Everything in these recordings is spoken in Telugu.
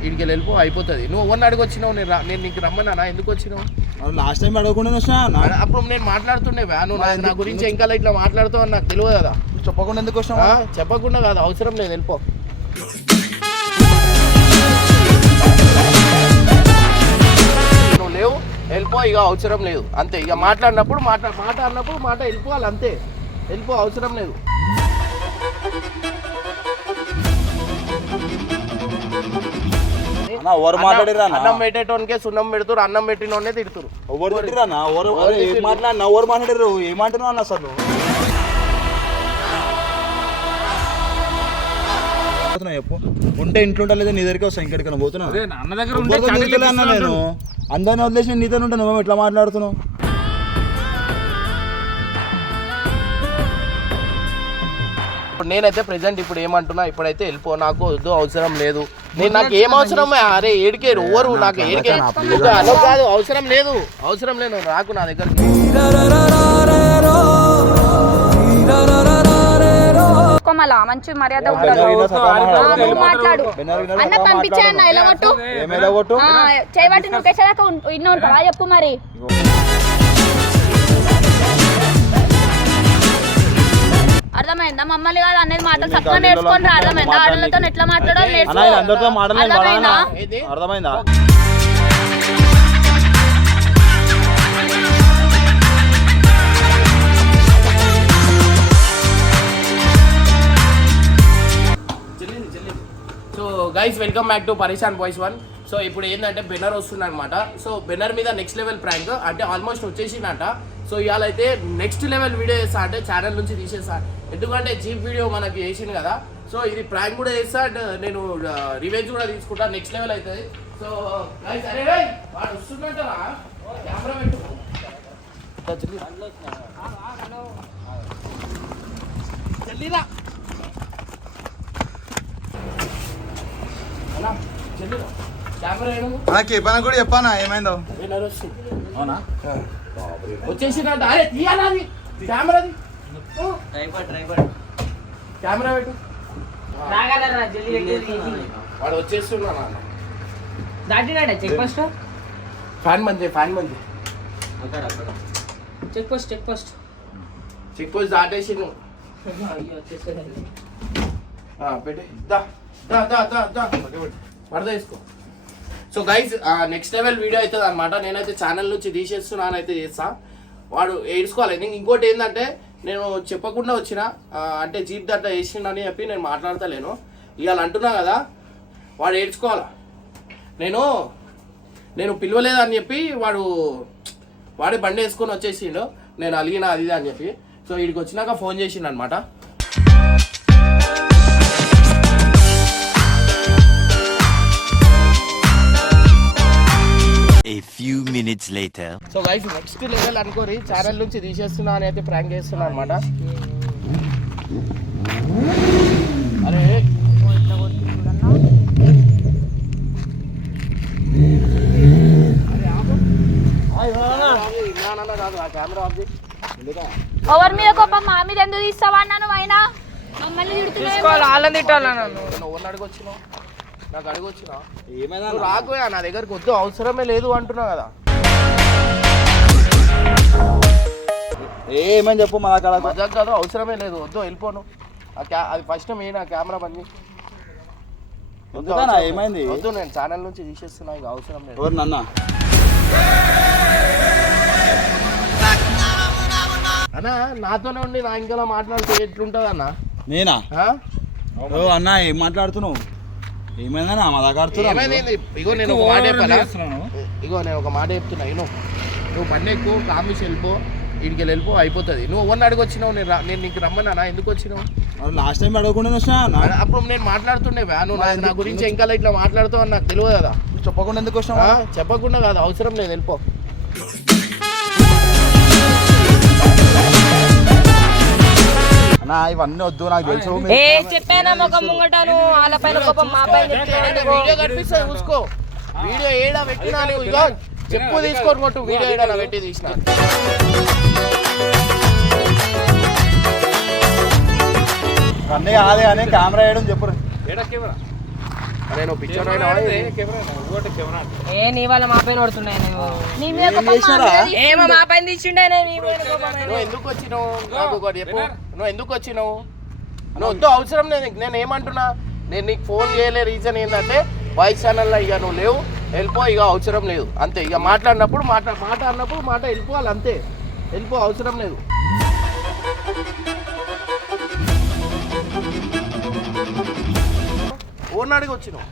వీడికి వెళ్ళిపో అయిపోతుంది. నువ్వు ఎవరిని అడిగి వచ్చినావు? నేను నేను నీకు రమ్మన్నా ఎందుకు వచ్చినావు? లాస్ట్ టైం అడగకుండా వచ్చినా అప్పుడు నేను మాట్లాడుతుండేవా నువ్వు నా- గురించి ఇంకా ఇట్లా మాట్లాడుతావు అని నాకు తెలియదు కదా. చెప్పకుండా ఎందుకు వచ్చినావా? చెప్పకుండా కాదు అవసరం లేదు వెళ్ళిపో. నువ్వు లేవు వెళ్ళిపో ఇక అవసరం లేదు అంతే. ఇక మాట్లాడినప్పుడు మాట మాట అన్నప్పుడు మాట వెళ్ళిపోవాలి అంతే. వెళ్ళిపో అవసరం లేదు. ఎవరు మాట్లాడిరా అన్న? పెట్టేటోనికే సున్నం పెడుతురు అన్నం పెట్టినోనే తిడుతురు ఎవరు తిట్టిరా? ఎవరు ఏం మాట్లాడినా ఎవరు మాట్లాడారు ఏమంటున్నావు అన్న అసలు? చెప్పు. ఉంటే ఇంట్లో ఉంటా లేదా నీ దగ్గరికి వస్తా ఇంకెక్కడికైనా పోతున్నా అన్న దగ్గర నేను? అందరిని వదిలేసి నీతో ఉంటా నువ్వు ఎట్లా మాట్లాడుతున్నావు? నేనైతే ప్రెసెంట్ ఇప్పుడు ఏమంటున్నా ఇప్పుడైతే వెళ్ళిపో నాకు వద్దు అవసరం లేదు. నేను నాకు ఏం అవసరం అరే ఏడికేరు ఎవరు నాకు ఏడికే అలా కాదు అవసరం లేదు. అవసరం లేదు రాకు నా దగ్గరికి. కోమల మంచి మర్యాద ఉండదు మాట్లాడు. అన్న పంపించే అన్న. ఎలగొట్టు చేయబట్టి నువ్వు కేసేదాకా ఇన్నో ఉంటావా చెప్పు మరి. అర్థమైందా? మమ్మల్ని కాదు అనేది మాటలు చక్కగా నేర్చుకొని రా అర్థమైందా? ఆడలతో ఎట్లా మాట్లాడాలో నేర్చుకో. అర్థమైందా? అర్థమైందా? So guys welcome back to Parishan boys one so ఇప్పుడు ఏంటంటే బెన్నర్ వస్తుంది అనమాట సో బెన్నర్ మీద నెక్స్ట్ లెవెల్ ప్రాంక్ అంటే ఆల్మోస్ట్ వచ్చేసిందంట. సో ఇవాళ అయితే నెక్స్ట్ లెవెల్ వీడియో చేస్తా అంటే ఛానల్ నుంచి తీసేస్తా ఎందుకంటే జీప్ వీడియో మనకి చేసింది కదా. సో ఇది ప్రాంక్ కూడా చేస్తా అండ్ నేను రివెంజ్ కూడా తీసుకుంటా. నెక్స్ట్ లెవెల్ అవుతుంది సో అరే వాడు వస్తుందంటారా కెమెరా పెట్టు. చెల్లిరా. అన్నా, చెల్లిరా. కెమెరా ఏడు. నాకు చెప్పాను కూడా చెప్పానా? ఏమైందో? అవునా? వచ్చేసిందంట అరే తీయాలా అది కెమెరాది కెమెరా పెట్టు. వాడు వచ్చేస్తున్నా నాన్న. దాటినాడా చెక్ పోస్ట్ ఫ్యాన్ మంది ఫ్యాన్ మంది check post check post check post దాటేసి నువ్వు పెట్టే. దా దా దా దా. దా వరద వేసుకో so guys next level video అవుతుంది అనమాట నేనైతే ఛానల్ నుంచి తీసేస్తున్నాను అయితే చేస్తా. వాడు ఏడ్చుకోవాలి నేను ఇంకోటి ఏంటంటే నేను చెప్పకుండా వచ్చిన అంటే జీప్ దట్ట వేసిండని చెప్పి నేను మాట్లాడతలేను. ఇవాళ అంటున్నా కదా వాడు ఏడ్చుకోవాలా? నేను నేను పిలవలేదని చెప్పి వాడు వాడే బండి వేసుకొని వచ్చేసిండు. నేను అలిగిన అది ఇది అని చెప్పి. సో వీడికి వచ్చినాక ఫోన్ చేసిండు అనమాట A few minutes later. So guys next level అనుకోరి channel నుంచి తీసేస్తున్నా అని అయితే ప్రాంక్ చేస్తున్నా అనమాట అరే. ఎవరి మీద కోపం? మా మీద ఎందుకు తీస్తావా అన్న నువ్వు అయినా మమ్మల్ని తిడుతున్నావు వాళ్ళని తిట్టాలా నన్ను నేను ఎవరిని అడగొచ్చినావు నాకు అడగొచ్చినా. ఏమైందా నువ్వు రాకపోయా నా దగ్గరకు వద్దు అవసరమే లేదు అంటున్నా కదా. ఏమని చెప్పు మా కాడ మజాక్ కాదు అవసరమే లేదు వద్దు వెళ్ళిపోను ఆ క్యా అది ఫస్ట్ మెయిన్ ఆ కెమెరా అవసరం ఏమైంది. వద్దు నేను ఛానల్ నుంచి తీసేస్తున్నా ఇక అవసరం లేదు. ఎవరు నన్న? అన్నా నాతోనే ఉండి నా ఇంకా మాట్లాడితే ఎట్లుంటుంది అన్న నేనా అన్న ఏం మాట్లాడుతున్నావు? ఏమైందన్నా మా దాకా ఏమైంది? ఏంది? ఇగో నేను ఒక మాట చెప్పాలా ఇగో నేను ఒక మాట చెప్తున్నా ఇను నువ్వు బండి ఎక్కువ కామిష్ వెళ్ళిపో ఇంటికి వెళ్ళిపో అయిపోతుంది. నువ్వు ఎవరిని అడిగి వచ్చినావు? నేను నేను నీకు రమ్మన్నా ఎందుకు వచ్చినావు? లాస్ట్ టైం అడగకుండా వచ్చినా? అప్పుడు నేను మాట్లాడుతుండేవా నువ్వు నా- గురించి ఇంకా ఇట్లా మాట్లాడుతావు నాకు తెలియదు కదా. చెప్పకుండా ఎందుకు ఆ? వచ్చినావా చెప్పకుండా కాదు అవసరం లేదు వెళ్ళిపో. అన్న ఇవన్నీ వద్దు నాకు తెలుసు. ఏ చెప్పానా ముఖం ముంగటాను? వాళ్ళ పైన కోపం మా పైన. వీడియో కనిపిస్తుంది చూసుకో. వీడియో ఏడా పెట్టినా నువ్వు ఇగో చెప్పు తీసుకొని కొట్టు వీడియో ఏడా పెట్టి తీసిన. అన్నీ కాదే కానీ కెమెరా వేయడం చెప్పు. నేను పిక్చర్ అయినా ఏ నీ వల్ల మా పైన పడుతుండే నీ మీద కోపం మా ఏమో పైన తీసిండే. నువ్వు ఎందుకు వచ్చినావు? నాకు ఒకటి చెప్పు. నువ్వు ఎందుకు వచ్చినావు? నువ్వు వద్దు అవసరం లేదు. నేను ఏమంటున్నా? నేను నీకు ఫోన్ చేయలే. రీజన్ ఏంటంటే వాయిస్ ఛానల్లో ఇక నువ్వు లేవు. వెళ్ళిపో ఇక అవసరం లేదు. అంతే. ఇక మాట్లాడినప్పుడు మాట్లా మాట్లాడినప్పుడు మాట వెళ్ళిపోవాలి అంతే. వెళ్ళిపో అవసరం లేదు. ఓన్ అడిగి వచ్చినావు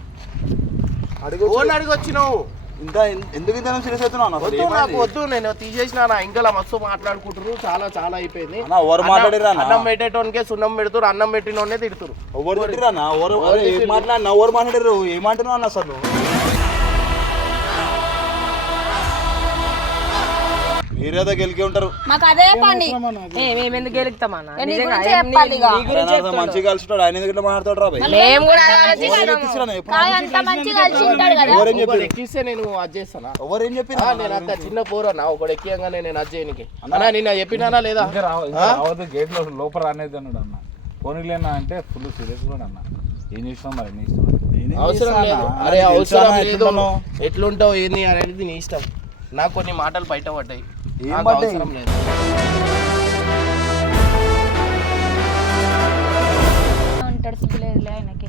అడుగు ఓన్ అడిగి వచ్చినావు ఇంత ఎందుకు ఇంత సీరియస్ వద్దు నాకు? వద్దు నేను తీసేసిన నా ఇంకా మస్తు మాట్లాడుకుంటారు చాలా చాలా అయిపోయింది. అన్న, ఎవరు అన్నం- మాట్లాడిర్రు అన్న? పెట్టేటోనికే సున్నం పెడుతురు అన్నం పెట్టినోనే తిడుతురు ఎవరు తిట్టిర్రు అన్న? ఎవరు మాట్లాడినా? ఎవరు మాట్లాడారు ఏమంటున్నావు అన్న అసలు? మీరేదో గెలికి ఉంటారు. మాకు అదే పని. ఏ, మేము ఎందుకు గెలుస్తామన్నా నీ నిజంగా, గురించే ఏం నీ- చెప్పాలి ఇక. నీ గురించి ఆయన మంచిగా కలిసినాడు ఆయన ఎందుకు ఇట్లా మాట్లాడతాడు రా భయ్? మేము కూడా ఎవరు ఎక్కించిర్రు ఎప్పుడు కాయ అంత మంచి కలిసి ఉంటాడు కదా. ఎవరేం ఒకడు చెప్పారు? ఎక్కిస్తే నేను అది చేస్తానా? ఎవరు ఏం ఆ, చెప్పినా నేను అంత చిన్న పోరన్నా ఒకడు ఎక్కియంగానే నేను అది చేయనికి. అన్నా. నేను చెప్పినానా లేదా? ఇంకా రావ- ఇంకా రావద్దు గేట్లో లోపల రానేది అన్నాడు అన్న. పోనీలేనా అంటే ఫుల్ సీరియస్ కూడా అన్న. ఏం చేసినావు మరి నీ ఇష్టం? అవసరం లేదు. అరే అవసరం లేదు. ఎట్లుంటావు ఏంది అనేది నీ ఇష్టం. నాకు కొన్ని మాటలు బయట పడ్డాయి. ఏం? అవసరం లేదు. ఉంటాడు సిగ్గులేదులే ఆయనకి.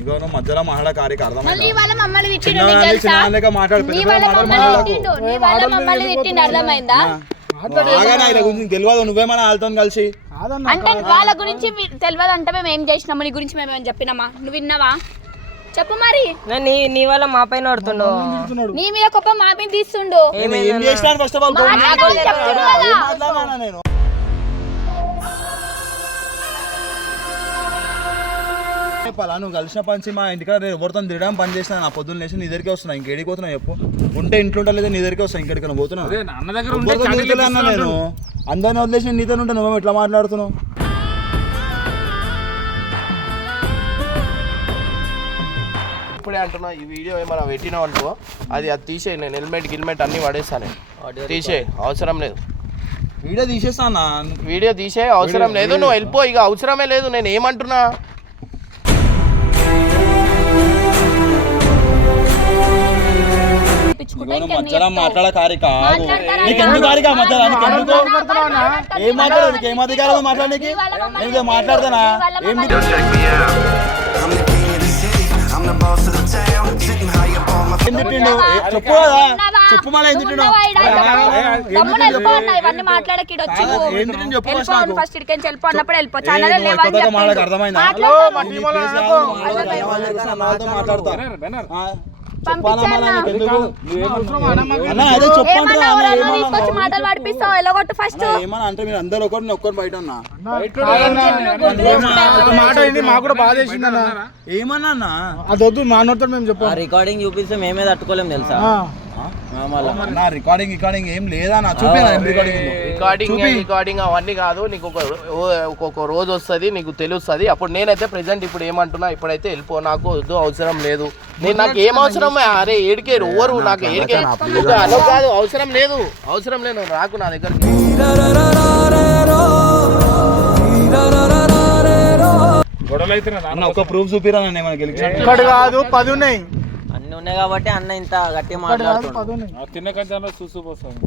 ఇగో నువ్వు మధ్యలో మళ్ళీ అర్థమైంది? వాళ్ళ మమ్మల్ని తిట్టిండు చిన్న నీకు వాళ్ళని తెలుసా? చిన్న వాళ్ళనిగా మాట్లాడు, నీ వాళ్ళ మమ్మల్ని మాట్లాడకు. తిట్టిండు నీ వాళ్ళ మమ్మల్ని తిట్టిండు అర్థమైందా? బాగానే ఆయన గురించి? తెలియదు? వాళ్ళతో కలిసి? అంటే వాళ్ళ గురించి మీ- తెలియదు అంటే మేము ఏం చేసినాము? నీ గురించి మేము ఏమైనా చెప్పినామా? నువ్వు విన్నావా? చెప్పు మరి. నా- నీ వల్ల మా పైన పడుతుండో. నీ మీద మా మీద తీస్తుండు నువ్వు కలిసిన పంచి మా ఇంటికాడ నేను ఎవరితో తిరగడం పని చేసినా నా పొద్దున్న లేచి నీ దగ్గరికి వస్తున్నా. ఇంకేడికి పోతున్నా చెప్పు. ఉంటే ఇంట్లో ఉంటలేదు నీ దగ్గరికి వస్తా ఇంకెడికైనా పోతున్నా. నేను. అందరిని వదిలేసి నీతో ఉంటే నువ్వేమో ఎట్లా మాట్లాడుతున్నావు? ఇప్పుడే అంటున్నా ఈ వీడియో ఏమైనా పెట్టినావు అనుకో అది అది తీసేయి నేను హెల్మెట్ గిల్మెట్ అన్ని పడేస్తాను తీసేయి అవసరం లేదు. వీడియో తీసేస్తా అన్న. వీడియో తీసే అవసరం లేదు నువ్వు వెళ్ళిపో ఇక అవసరమే లేదు నేను ఏమంటున్నా? నువ్వు మధ్యలో? మాట్లాడ కారిక. కారిక మధ్యలో? ఏం మాట్లాడు నీకు. ఏం అధికారం మాట్లాడడానికి నేను మాట్లాడతానా? ఏం ఏ, చెప్పు కదా మళ్ళీ ఇవన్నీ మాట్లాడకి వచ్చి ఫస్ట్. ఫస్ట్ ఇక్కడికి వెళ్ళిపో అన్నప్పుడు ఛానల్ లేవని. అర్థమైందా? మాట్లాడతా, అదే ఏమన్నా చెప్పండి ఎవరన్నా తీసుకొచ్చి మాటలు పడిపిస్తావు? ఎలాగొట్టు ఫస్ట్ ఏమన్నా అంటే మీరు అందరు ఒక్కరు బయట మాట ఏంటి మాకు కూడా బాధ వేసింది అన్న. ఏమన్నా అన్న? అది వద్దు మా నోటితో మేము చెప్పాం. రికార్డింగ్ చూపిస్తే మేమే తట్టుకోలేం తెలుసా? ఆ. నా రికార్డింగ్ రికార్డింగ్ ఏం లేదా నా రికార్డింగ్ రికార్డింగ్ అవన్నీ కాదు. నీకు ఒక ఒక్కొక్క రోజు వస్తుంది నీకు తెలుస్తుంది. అప్పుడు నేనైతే ప్రెసెంట్ ఇప్పుడు ఏమంటున్నా ఇప్పుడైతే వెళ్ళిపో నాకు వద్దు అవసరం లేదు. నేను నాకు ఏం అవసరం అరే ఏడికే ఎవరు? నాకు ఏడికే కాదు అవసరం లేదు. అవసరం లేదు రాకు నా దగ్గరికి. గొడవలు అయితే ఒక ప్రూఫ్ చూపిరా కాదు పది ఉన్నాయి. అన్ని ఉన్నాయి కాబట్టి అన్న ఇంత గట్టిగా కాదు మాట్లాడుతున్నాడు తిన్న కంచాలో చూసు పోస్తాను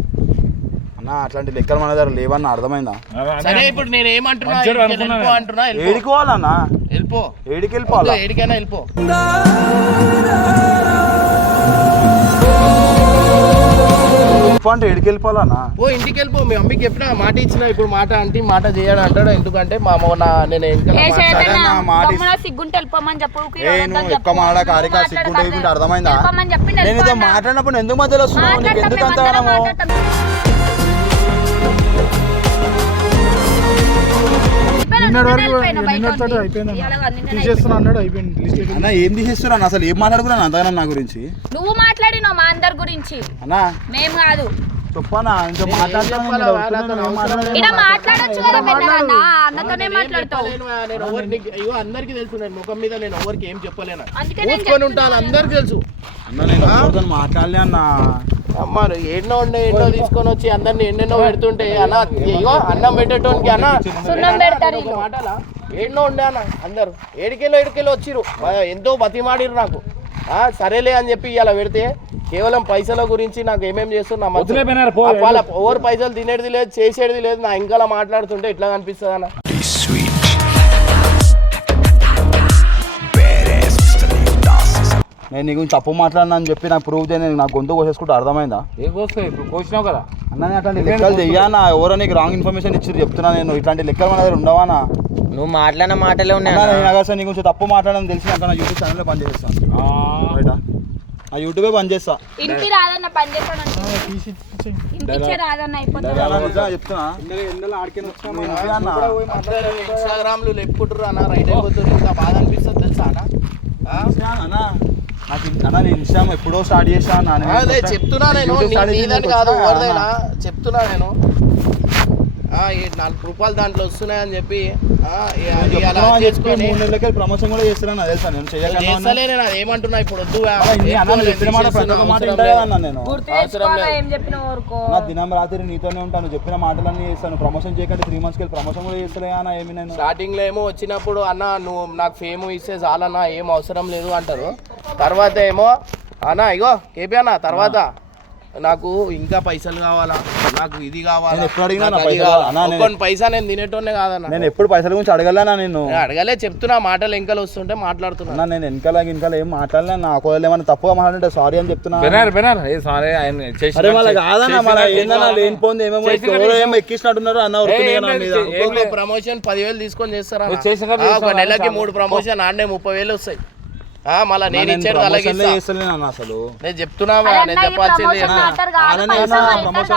అన్న అట్లాంటి లెక్కలు మన దగ్గర లేవన్న అర్థమైందా? సరే ఇప్పుడు నేను ఏమంటున్నా వెళ్ళిపో అంటున్నా వెళ్ళిపో. ఏడికి పోవాలన్నా వెళ్ళిపో. ఏడికి వెళ్ళిపోవాలా ఏడికైనా వెళ్ళిపో. చెప్పు అంటే వెళ్ళిపోవాలన్నా ఓ ఇంటికి వెళ్ళిపో మీ అమ్మకి చెప్పిన మాట ఇచ్చిన ఇప్పుడు మాట అంటే మాట చేయడం అంటాడు ఎందుకంటే మా అమ్మ నా నేను ఇంకా ఏ మాట ఇస్- సిగ్గుంటే వెళ్ళిపోమని చెప్పు ఊరికే ఏ ఎవరొద్దని నువ్వు చెప్పు. ఎక్కువ మాట్లాడ కారిక నువ్వు సిగ్గుంటే అర్థమైందా వెళ్ళిపోమని చెప్పి నేను ఇదో. మాట్లాడినప్పుడు ఎందుకు మధ్యలో వస్తున్నావు నీకు మాట్లాడతాం, ఎందుకు మేము అంత అందరం గనము? మాట్లాడతాం. నిన్నటి వరకు. అయిపోయింది. తీసేస్తున్నా అన్నాడు అయిపోయింది లిస్ట్. అన్న ఏం తీసేస్తున్నా అసలు ఏం మాట్లాడుకున్నాను అంతగానం నా గురించి? నువ్వు మాట్లాడినావు మా అందరి గురించి. అన్నా. మేము కాదు. చెప్పనా ఇంకా మాట్లాడతాను అందరికి తెలుసు నేను ముఖం మీద నేను ఎవరికి ఏం చెప్పలేను ఉంటాను అందరికి తెలుసు. మాట్లాడలే అన్న. అమ్మ ఎన్నో ఉండే ఎన్నో తీసుకొని వచ్చి అందరిని ఎన్నెన్నో పెడుతుంటే అన్న ఇగో అన్నం పెట్టేటోనికి అన్న. మాటలా? ఏడనో ఉండే అన్న అందరు. ఏడికెళ్ళో ఏడికెళ్ళో వచ్చిర్రు. ఆ, ఎంతో బతిమాడిరు నాకు. ఆ, సరేలే అని చెప్పి ఇలా పెడితే కేవలం పైసల గురించి నాకు ఏమేం చేస్తున్నా వాళ్ళ ఓవర్ పైసలు తినేది లేదు చేసేది లేదు నా ఇంకా మాట్లాడుతుంటే ఎట్లా కనిపిస్తుంది అన్న? నేను నీ గురించి తప్పు మాట్లాడినా అని చెప్పి నాకు ప్రూవ్ చేయని నాకు గొంతు కోసేసుకుంటే అర్థమైందా? ఏం కోస్తావు? ఇప్పుడు కోసినావు కదా. అన్న నేను అట్లాంటి లెక్కలు చెయ్యానా? ఎవరో నీకు రాంగ్ ఇన్ఫర్మేషన్ ఇచ్చారు చెప్తున్నా నేను. ఇట్లాంటి లెక్కలు మన దగ్గర ఉండవానా నువ్వు మాట్లాడిన మాటలే ఉన్నాయి. నేను అసలు నీ గురించి తప్పు మాట్లాడని తెలిసి నాకు నా యూట్యూబ్ ఛానల్ బంద్ చేస్తాను ఆ, యూట్యూబే బంద్ చేస్తా. ఇంటి రాదన్న పని చేస్తాను చెప్తున్నా. ఇన్స్టాగ్రామ్లో లేపుకుంటారు అన్న. రైట్ అయిపోతుంది ఇంకా బాధ అనిపిస్తుంది తెలుసా అన్న? నాకు అన్నా నేను ఇన్స్టాగ్రామ్ ఎప్పుడో స్టార్ట్ చేసా అదే చెప్తున్నా నేను. కాదు. చెప్తున్నా నేను. నాలుగు రూపాయలు దాంట్లో వస్తున్నాయని చెప్పి మూడు నెలలకి ప్రమోషన్ కూడా చేస్తున్నా తెలుసా నేను. చేయకుండా నేను అది ఏమంటున్నా ఇప్పుడు వద్దు నా దినం రాత్రి నీతోనే ఉంటాను. చెప్పిన మాటలన్నీ చేస్తాను. ప్రమోషన్ చేయకంటే త్రీ మంత్స్కి వెళ్ళి ప్రమోషన్ కూడా చేస్తలే అన్న ఏమి నేను? స్టార్టింగ్లో ఏమో వచ్చినప్పుడు అన్న నువ్వు నాకు ఫేమ్ ఇస్తే చాలన్నా ఏం అవసరం లేదు అంటారు. తర్వాత ఏమో అన్న ఇగో కేపీ అన్న తర్వాత నాకు ఇంకా పైసలు కావాలా? నాకు ఇది కావాలా? ఎప్పుడు అడిగినా పైసా నేను తినేటోనే కాదన్న. నేను ఎప్పుడు పైసల గురించి అడగలేనా నేను అడగలే చెప్తున్నా మాటలు ఎంకలు వస్తుంటే మాట్లాడుతున్నా. అన్న నేను వెనకాల వెనకాల ఏం మాట్లాడలే నా ఒకవేళ ఏమైనా తప్పుగా మాట్లాడితే సారీ అని చెప్తున్నా. బెనార్ బెనార్. ఏ సారీ ఆయన అరే వాళ్ళ కాదన్న మన ఏమేమో ఎవరో ఏమో అన్న ఒక్కొక్క. ప్రమోషన్ పదివేలు తీసుకొని చేస్తారా ఒక నెలకి. మూడు ప్రమోషన్ ఆడనే ముప్పై వేలు వస్తాయి. మళ్ళా నేను నేను ఇచ్చేది అలాగే అసలు. నేను చెప్తున్నా అరే నేను చెప్పాల్సింది matter కాదు, అలానే పైసలు అన్న, matter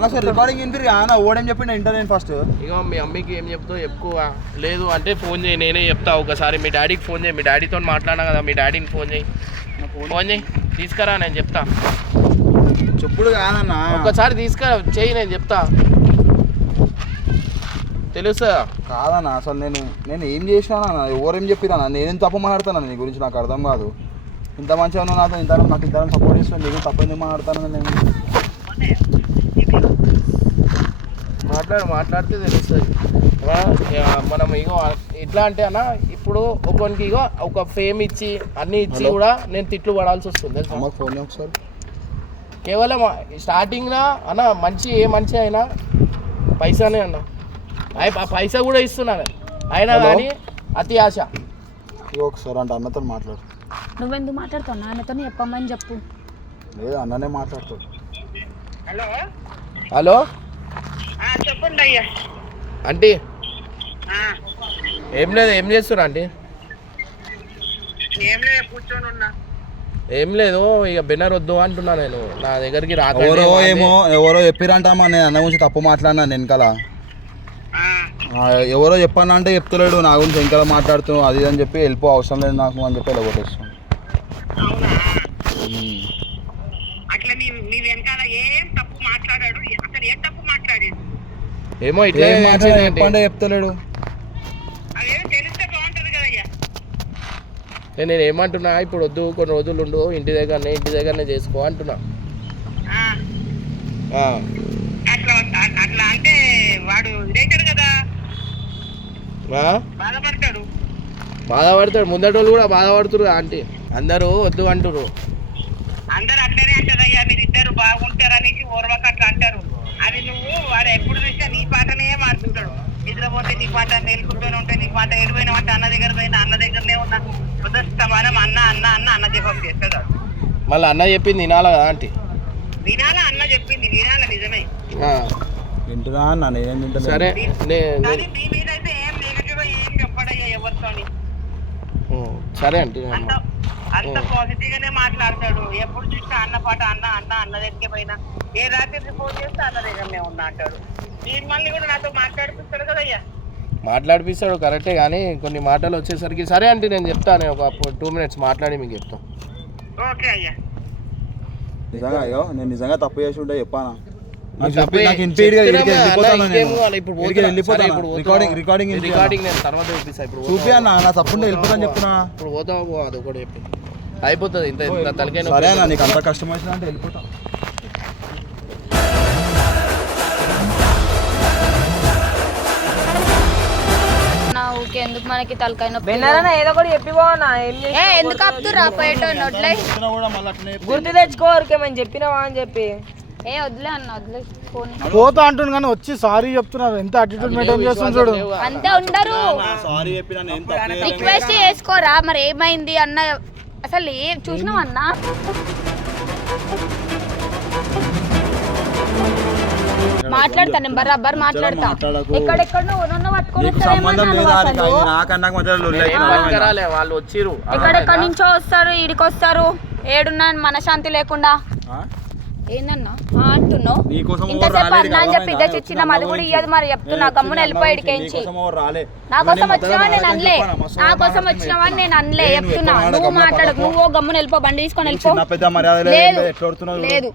అన్న సార్ రికార్డింగ్ వినిపిరి అన్న ఓడేం చెప్పిండు ఇంటర్ నేను ఫస్ట్ ఇగో మీ అమ్మకి ఏం చెప్తావు ఎక్కువ లేదు అంటే ఫోన్ చేయి నేనే చెప్తా ఒకసారి. మీ డాడీకి ఫోన్ చేయి మీ డాడీతో మాట్లాడినా కదా మీ డాడీని ఫోన్ చేయి. ఫోన్ చేయి తీసుకురా నేను చెప్తా. చెప్పుడు కాదన్న. ఒక్కసారి తీసుకురా చెయ్యి నేను చెప్తా. తెలుసా? కాదన్న అసలు నేను నేను ఏం చేసినా ఎవరేం చెప్పినా నేనేం తప్పు మాట్లాడతాను? నీ గురించి నాకు అర్థం కాదు. ఇంత మంచిగా ఉన్నావు నాతో ఇంత నాకు ఇంత సపోర్ట్ చేస్తున్నాను నీకు తప్పు ఎందుకు మాట్లాడతాను నేను? మాట్లాడు మాట్లాడితే తెలుస్తుంది. మనం ఇగో ఎట్లా అంటే అన్న ఇప్పుడు ఒకరికి ఇగో ఒక ఫేమ్ ఇచ్చి అన్ని ఇచ్చి కూడా నేను తిట్లు పడాల్సి వస్తుంది ఫోన్ ఒకసారి. కేవలం స్టార్టింగ్లో అన్న మంచి ఏ మంచి అయినా పైసానే అన్న. పైసా కూడా ఇస్తున్నాను అయినా హలో? కానీ అతి ఆశ. ఇగో ఒకసారి అంటే అన్నతో మాట్లాడు. నువ్వెందుకు మాట్లాడుతావు నాన్నతో చెప్పమని చెప్పు. లేదు అన్ననే మాట్లాడతాడు. హలో? చెప్పండి అయ్యా. ఆంటీ. ఏం లేదు ఏం చేస్తున్నా ఆంటీ? ఏం లేదు కూర్చొని ఉన్నా. ఏం లేదు ఇక బెన్నర్ వద్దు అంటున్నా నేను. నా దగ్గరికి రాకండి ఎవరో ఏమో ఎవరో చెప్పిరంటామా నేను అన్న గురించి తప్పు మాట్లాడినా వెనకాల. ఆ, ఎవరో చెప్పన్నా అంటే చెప్తలేడు నా గురించి వెనకాల మాట్లాడుతున్నావు అది అని చెప్పి వెళ్ళిపో అవసరం లేదు నాకు అని చెప్పి వెళ్ళగొట్టేస్తాను అట్లా నీ నీ వెనకాల ఏం తప్పు మాట్లాడాడు అసలు ఏం తప్పు మాట్లాడాడు ఏమో ఇట్లా. చెప్పంటే చెప్తలేడు. అదేం తెలిస్తే బాగుంటది కదయ్యా నేను నేను ఏమంటున్నా ఇప్పుడు వద్దు కొన్ని రోజులు ఉండు ఇంటి దగ్గరనే ఇంటి దగ్గరనే చేసుకో అంటున్నా. ఆ, ఆ. అట్లా అంటే వాడు కదా? బాధపడతాడు. బాధపడతాడు. ముందటోళ్ళు కూడా బాధపడుతురు ఆంటీ. అందరూ వద్దు అంటురు అందరు అట్లనే అంటారయ్యా మీరు ఇద్దరు బాగుంటారు అనేసి ఓర్వక అట్లా అంటారు అది నువ్వు వాడు ఎప్పుడు చూసినా నీ పాటనే మారుతుంటాడు నిద్రపోతే నీ పాట నేర్చుకుంటూనే ఉంటే నీ పాట ఎడిపోయిన అంటే అన్న దగ్గర పోయినా అన్న దగ్గరనే ఉన్నా. ఉదస్తమానం అన్న అన్న అన్న అన్న జపం చేస్తాడు. మళ్ళీ అన్న చెప్పింది వినాలా కదా ఆంటీ? వినాలా? అన్న చెప్పింది వినాలా నిజమే. ఆ. వింటున్నా అన్న నేనేం వింటలేదు. సరే మీ మీద అయితే ఏం నెగిటివ్ ఏం చెప్పడయ్యా ఎవరితోని సరే ఆంటీ అంత అంత పాజిటివ్ గానే మాట్లాడతాడు. ఎప్పుడు చూసినా అన్న పాట అన్న అన్న అన్న దగ్గరికి పోయినా. ఏ రాత్రి ఫోన్ చేస్తే అన్న దగ్గరనే ఉన్నా అంటాడు. మిమ్మల్ని కూడా నాతో మాట్లాడిపిస్తాడు కదయ్యా? మాట్లాడిపిస్తాడు కరెక్టే కానీ కొన్ని మాటలు వచ్చేసరికి సరే అంటే నేను చెప్తాను ఒక టూ మినిట్స్ మాట్లాడి మీకు చెప్తాను అయ్యా. నిజంగా అయ్యో నేను నిజంగా తప్పు చేసి ఉంటే చెప్పానా. రికార్డింగ్- రికార్డింగ్ ఏంటి రికార్డింగ్ నేను? తర్వాత చూపిస్తా ఇప్పుడు చూపి అన్న నా తప్పుంటే వెళ్ళిపోతాను చెప్తున్నా. ఇప్పుడు పోతావు? పో, అది కూడా చెప్పి. అయిపోతుంది ఇంత. సరే నీకు అంత కష్టం వచ్చినా అంటే వెళ్ళిపోతా. ఊకే ఎందుకు మనకి తలకాయ నొప్పి? బెన్నరన్న ఏదో ఒకటి చెప్పిపోవన్నా ఏం ఏ ఎందుకు ఆపుతురా పోయేటో నోట్లే గుర్తు తెచ్చుకో ఊరికేమని చెప్పినావా అని చెప్పి. ఏ వదిలే అన్న వదిలే ఫోన్. పోతా అంటుంది కానీ వచ్చి సారీ చెప్తున్నారు. ఎంత అటిట్యూడ్ మెయింటైన్ చేస్తుంది చూడు. అంతే ఉండరు. సారీ చెప్పినా నేను తప్పు రిక్వెస్ట్ చేసుకోరా? మరి ఏమైంది అన్న? అసలు ఏ చూసినావు అన్న? వాళ్ళు ఎక్కడెక్కడి నుంచో వస్తారు ఈడికి వస్తారు? ఏడున్నా మనశాంతి లేకుండా? ఏందన్నా? అంటున్నావు? ఇంతసేపు అన్నా అని చెప్పి నేను ఇద్దరు ఇచ్చినాం అది కూడా ఇయ్యదు మరి చెప్తున్నా నేను గమ్మున వెళ్ళిపోయి ఇడికేంచి. నా కోసం నేను వచ్చినావని నేను మధ్యలో అనలే. చెప్పాను, మస్తు నా కోసం మాట్లాడుతున్నావు వచ్చినావని నేను అనలే నేను చెప్తున్నా. ఎక్కువ నువ్వు మాట్లాడకు. నువ్వు గమ్మున వెళ్ళిపో బండి తీసుకొని వెళ్ళిపో. లేదు,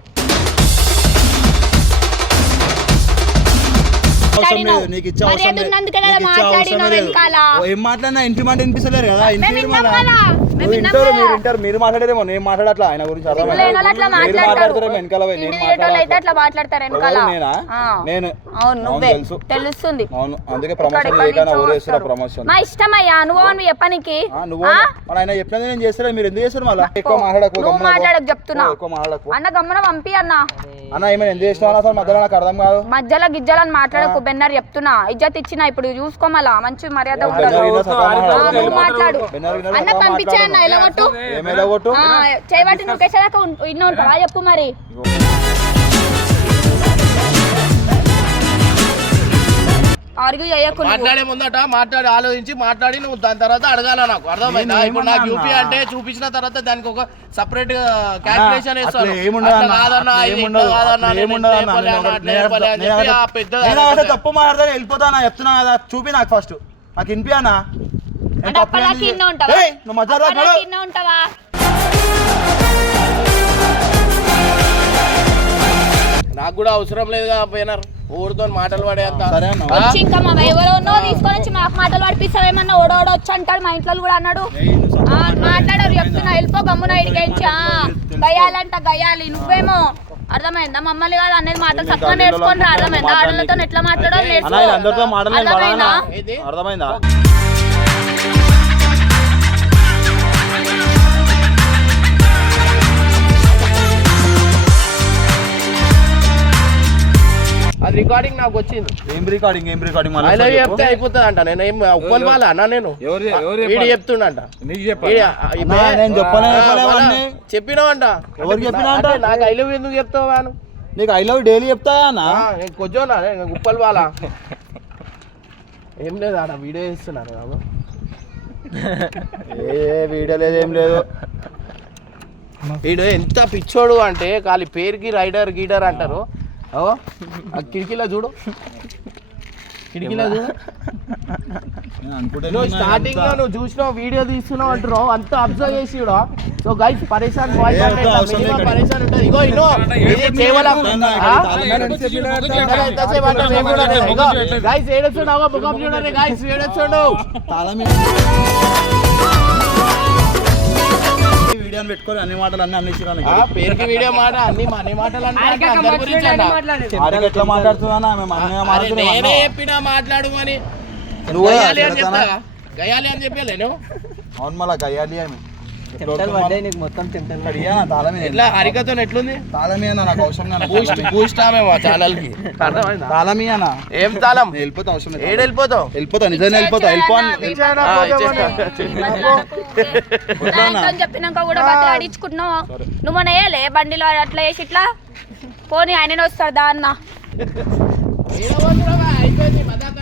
మాట్లాడినావు. మర్యాద అవసరం లేదు. ఉన్నందుకే కదా నీకు ఇచ్చే అవసరం మాట్లాడినావు లేదు. వెనకాల. ఓ, ఏం మాట్లాడినా ఇంటి మాట వినిపిస్తలేరు కదా ఇంటి కదా. మీరు మీరు మాట్లాడేదేమో నేను మాట్లాడట్లా ఆయన గురించి మీరు మాట్లాడతారు. వెనకాల. అట్లా మాట్లాడతారు వెనకాల. ఎవరు నేనా? అవును నువ్వే. తెలుస్తుంది. అవును అందుకే ప్రమోషన్ ఊరేస్తున్నా. ప్రమోషన్. మా ఇష్టమయ్యా అనుభవం నువ్వు చెప్పనికి. ఆ, నువ్వు మన ఆయన చెప్పినది నేను చేస్తారా మీరు ఎందుకు చేస్తారు మళ్ళీ? ఎక్కువ మాట్లాడకు నువ్వు. మాట్లాడకు చెప్తున్నా. ఎక్కువ మాట్లాడకు. అన్న గమ్మున పంపి అన్న. అన్న ఏమైనా ఎందుకు చేసినావు అసలు మధ్యలో నాకు అర్థం కాదు. మధ్యలో గిజ్జలని మాట్లాడకు బెన్నర్ చెప్తున్నా. ఇజ్జత్ ఇచ్చిన ఇప్పుడు చూసుకోమలా మంచి మర్యాద ఆ, మాట్లాడు. అన్న పంపించే. అన్న ఎలగొట్టు ఏం ఎలగొట్టు ఆ, చేయబట్టి నువ్వు కేసేదాకా ఇన్న ఉంటావా చెప్పు మరి. ఆర్గ్యూ చేయకు మాట్లాడే ముందట మాట్లాడి ఆలోచించి మాట్లాడి నువ్వు దాని తర్వాత అడగాల నాకు? అర్థమైందా? ఇప్పుడు నాకు ఏమన్నా యూపీ అంటే చూపించిన తర్వాత దానికి ఒక సపరేట్ క్యాల్కులేషన్ వేస్తాను. తప్పు మాట్లాడతాను వెళ్ళిపోతానా? చెప్తున్నా కదా చూపి నాకు ఫస్ట్ నాకు వినిపియానా? నువ్వు ఉంటావా? నాకు కూడా అవసరం లేదు పోయినారు. ఊరితో మాటలు పడే అంత సరే అన్న. ఆ? వచ్చి ఇంకా మా ఎవరో ఉన్నో తీసుకొని వచ్చి మాకు మాటలు పడిపిస్తావేమన్నా ఓడోడో వచ్చి అంటాడు మా ఇంట్లో కూడా అన్నాడు. మాట్లాడారు చెప్తున్నా వెళ్ళిపో గమ్మున ఇడిగించా గయ్యాలంట గయ్యాలి. నువ్వేమో అర్థమైందా? మమ్మల్ని కాదు అనేది మాటలు రా, మాట్లాడి అర్థమైందా ఆడలతో ఎట్లా మాట్లాడాలో నేర్చుకో. అర్థమైందా? రికార్డింగ్ నాకు వచ్చింది. ఏం రికార్డింగ్ ఏం రికార్డింగ్ మళ్ళీ ఐ లవ్ ఒకసారి చెప్తే అయిపోతుంది అంట నేను ఏం ఉప్పల్ వాళ్ళ అన్న నేను? ఎవరు ఎవరు వీడి? చెప్తుండంట. చెప్పినావంట. ఎవరికి చెప్పినా నాకు ఐ లవ్ ఎందుకు చెప్తావు వాను నీకు ఐ లవ్ డైలీ చెప్తా అన్న? కొంచెం ఉప్పల్ వాళ్ళ. ఏం లేదు ఆడ వీడియో చేస్తున్నారు బాబు ఏ వీడియో లేదు ఏం లేదు. వీడు ఎంత పిచ్చోడు అంటే కాలి పేరుకి రైడర్ గీడర్ అంటారు. ఓ ఆ కిటికీలో చూడు. కిటికీలో చూడు. నువ్వు స్టార్టింగ్లో నువ్వు చూసినావు వీడియో తీస్తున్నావు అంటున్నావు అంత అబ్జర్వ్ చేసి కూడా సో గైస్ పరేషాన్ బాయ్. పరేషాన్ ఉంటుంది. ఇగో ఇగో ఇది కేవలం గైస్ ఏడొచ్చున్నావు ముఖం చూడండి. గైస్ ఏడొచ్చుండు వీడియోని పెట్టుకొని అన్ని మాటలు అన్ని అన్ని పేరుకి వీడియో మాట అన్ని మనీ మాటలు అంటే అందరి గురించి అన్న. ఆడికి ఎట్లా మాట్లాడుతున్నా మేము నేనే అన్న. చెప్పినా మాట్లాడు అని నువ్వు గయాలి అని గయాలి అని చెప్పలేను అవును మళ్ళా గయ్యాలి అని. హరికతో ఎట్లుంది తాళం ఇయ్యనా నాకు అవసరం లేదు. బూస్ట్ బూస్ట్ ఆమె మా ఛానల్కి తాళం ఇయ్యనా? ఏం తాళం నేను వెళ్ళిపోతా అవసరం లేదు. ఏడు వెళ్ళిపోతావు వెళ్ళిపోతా నిజంగా వెళ్ళిపోతా చెప్పినాక కూడా ఆడించుకుంటున్నావు నువ్వు మన వేయలే బండిలో అట్లా వేసి ఇట్లా పోనీ ఆయన వస్తాడు అన్న ఏడవద్దురా, అయిపోయింది మజాక్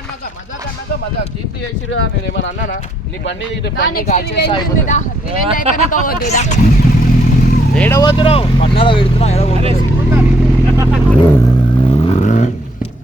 అన్నాక జీప్ చేసిరు నేను అన్నానా? నీ బండి బండి ఏడవద్దురావు. పన్నారా పెడుతున్నా, పోతున్నా.